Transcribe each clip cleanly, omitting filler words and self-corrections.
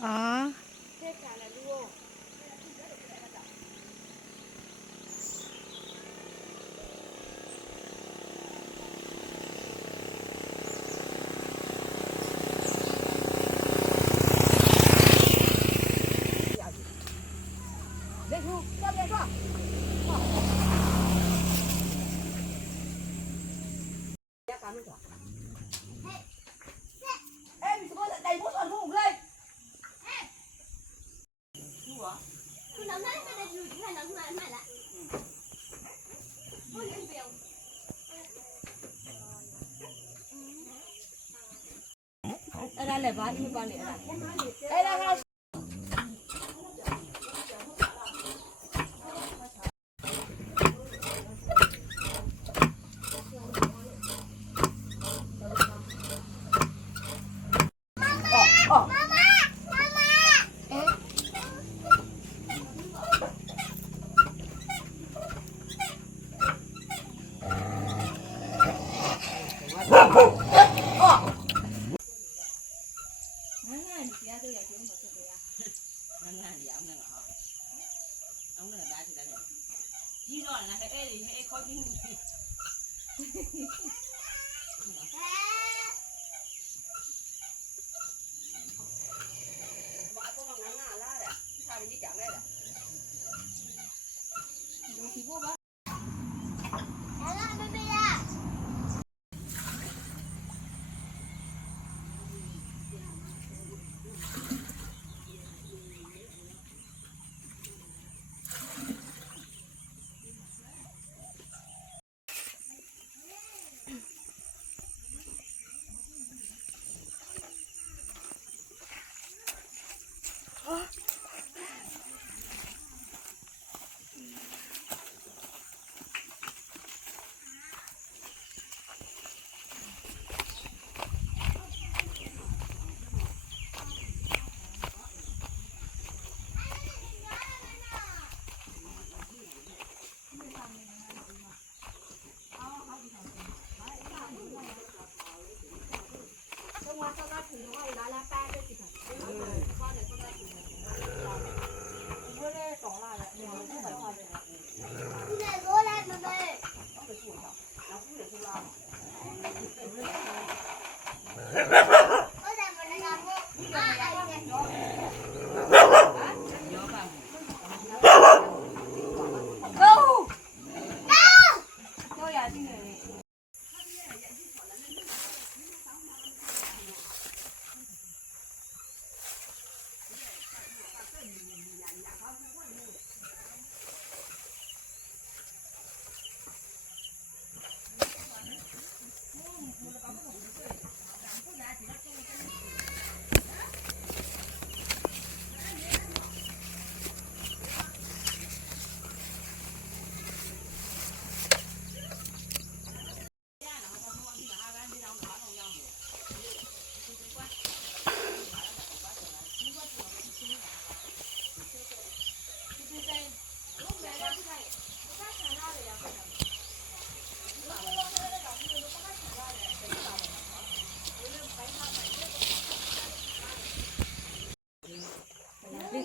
À. Đây là bán như bao nhiêu đây là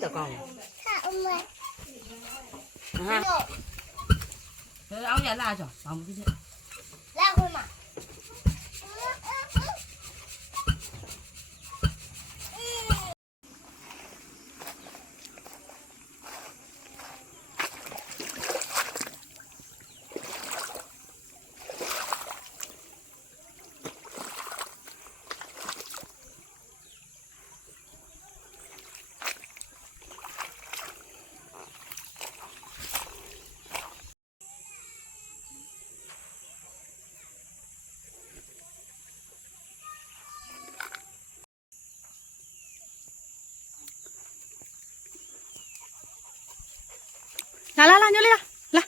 Tao còn áo nhà la rồi xong cái gì la thôi mà la nhớ lên la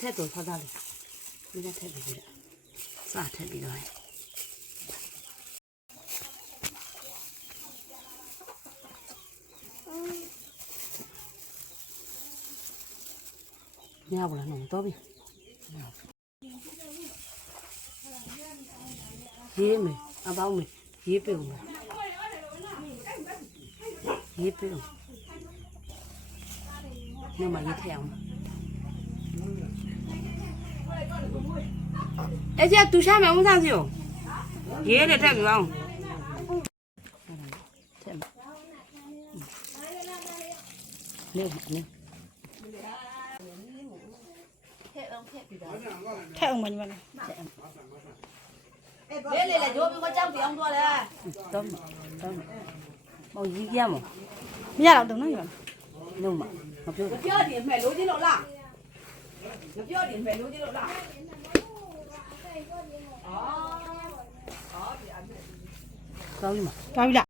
thế rồi sao ra được bây giờ thế bị rồi sao thế bị rồi nhau là nồng to đi ရေးမယ်အပေါင်းမယ်ရေးပြုံမယ်ရေးပြုံညမရေးထည့်အောင်အဲ့ကျတူရှာမယ်ဦးဆောင်စီကိုရေးတယ်ထည့်ပြအောင်ထည့်နေနေထက်အောင်မညီမလေး လေလေရိုးပြီးတော့ကြောက်ပြောင်းသွားတယ် တော့မောင်ကြီးရမ မရတော့တုံနော်ညီမ 弄嘛，我不要。 ပြောတယ်မဲ့လို့ချင်းလို့လားမပြောတယ်မဲ့လို့ချင်းလို့လား高一嘛， သွားပြီလား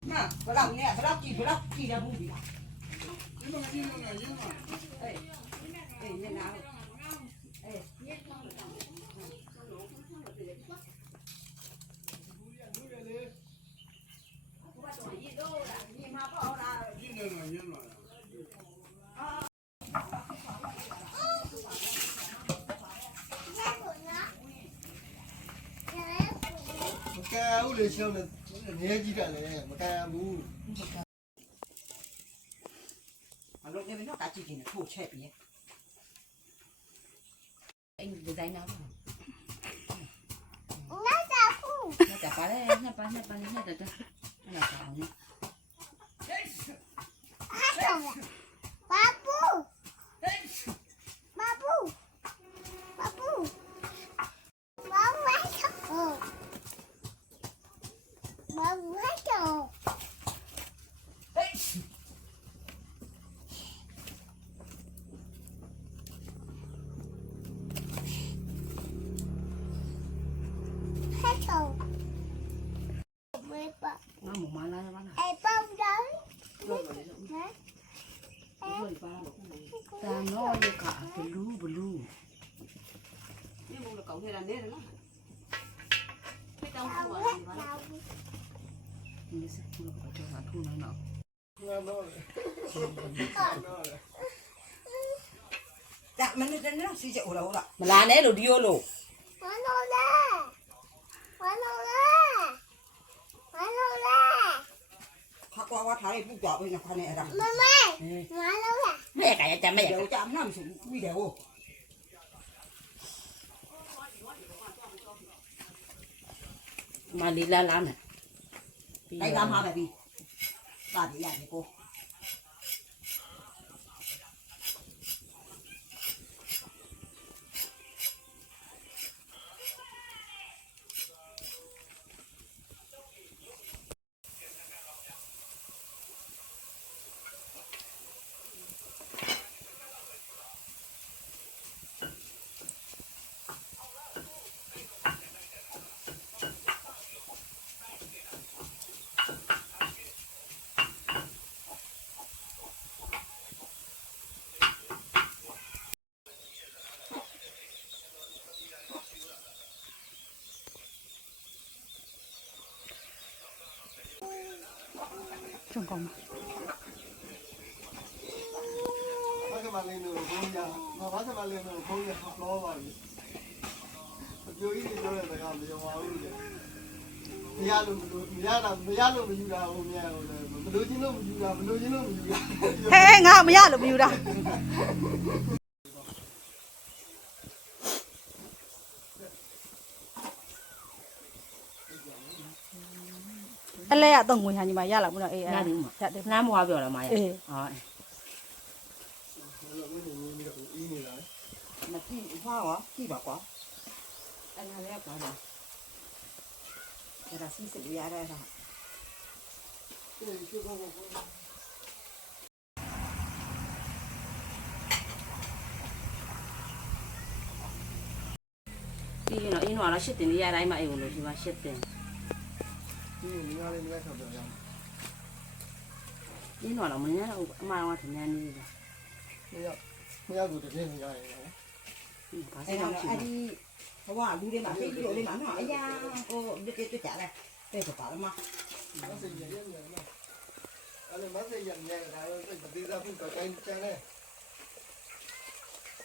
那不让你，不让记得不比。哎，你拿。မကဦးလေရှောင်းနေနေကြီးတယ်လေမကဘူး အလုပ်နေတော့တာကြည့်နေထိုးချက်ပြီး 哎，你在哪？那咋不？那咋办嘞？那办这，那咋呢？还懂了，巴布，巴布，巴布，巴布还懂，巴布还懂。还懂，没吧？我冇买啦，买啦。哎，包装，来，但我要卡blue。你冇就讲起来，你了。你当初啊，你是我搞这啥土呢？ ဒါမနေ့တနေ့စီချက်ဦးလားဟုတ်လား မလာနဲ့လို့ဒီရောလို့ 完了嘞，完了嘞，完了嘞， ခါကွာထားလိုက်ပူကြပဲနဲ့ခါနေအဲ့ဒါ 妈妈，完了嘞， မဲ့ကရကြမဲ့ရ ယောက်ျားမနှမ်းမရှိဘူးပြီးတယ်ဟို မလီလာလာနဲ့ တိုက်လာမှာပဲပြီးပါပြီရတယ်ကို ကျုံကောင်းပါ ဘာကမလေးတို့ဘုံရဘာကမလေးတို့ဘုံရလောပါပြီအပြိုကြီးတွေပြောတဲ့စကားမယုံပါဘူးလေမရလို့မရတာမရလို့မယူတာဟိုမြန်ဟိုလေမလို့ချင်းလို့မယူတာမလို့ချင်းလို့မယူတာ ဟဲ့ငါမရလို့မယူတာအလဲရတော့ငွေဟာညီမရလာဘူးနော်အေးအဲ့ရတယ် နားမွားပြောလားမရ အေး ဟော အီးနေတာ မကြည့်ဟောကွာကြည့်ပါကွာ အဲ့ဒါလည်းပါလား အဲ့ဒါစီးစစ်ရရတာ တော့ရှစ်တင်လေးရတိုင်းမှအိမ်ဝင်လို့ဒီမှာရှစ်တင် ဒီနေရာလေးမလိုက်ဆောက်တော့ရအောင် ဒီတော့မင်းရောအမတော်ကတင်နေနေတယ် မရဘူးတကယ်မရရင်နော် ဘာစ အဲ့ ကော တော့ င်းရှိ အဲ့ လဲ ဒီဟိုကလူတွေမှာဖိတ်လို့လေးမှာနော်အရာဟိုဒီကိတွေ့ကြတယ်တဲ့ပါလားမ မစိရရရနော်အဲ့လိုမစိရရဒါတော့ဒီစားဖို့ကတိုင်းချန်တယ်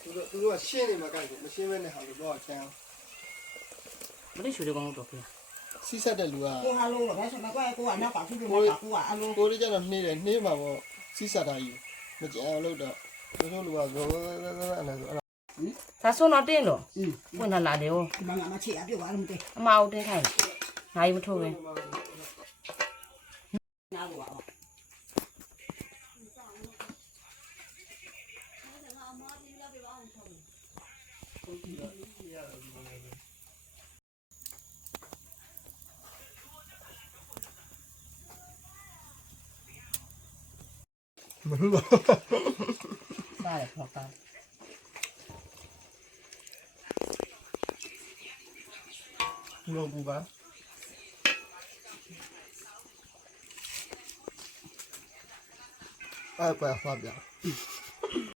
သူတို့ကရှင်းနေမှာကြိုက်တယ်မရှင်းမဲနဲ့ဟာလို့တော့ချမ်း မလို့ရှူရကောင်းတော့ပြ စီးဆက်တဲ့လူက ကိုဟာလို့ပဲဆိုတော့ကိုကနောက်ပါသူတို့ကကိုကအလို ကိုလေးကျတော့နှေးတယ်နှေးမှာပေါ့စီးဆက်တာယူမကြအောင်လို့တော့တို့လူကဇောအဲ့ဒါဆိုအဲ့ ဒါဆိုတော့တင်းတော့ဝင်လာလာတယ်ဟို ဒီမှာငါမချေအပြုတ်သွားလို့မသိ အမအောင်တင်းခိုင်းနိုင်မထိုးပဲ နားလို့ပါ မဟုတ်ပါ စားတယ်ဖောက်တာ ဘူးလို့ဘူးပါအဲ့ပါဖာပြ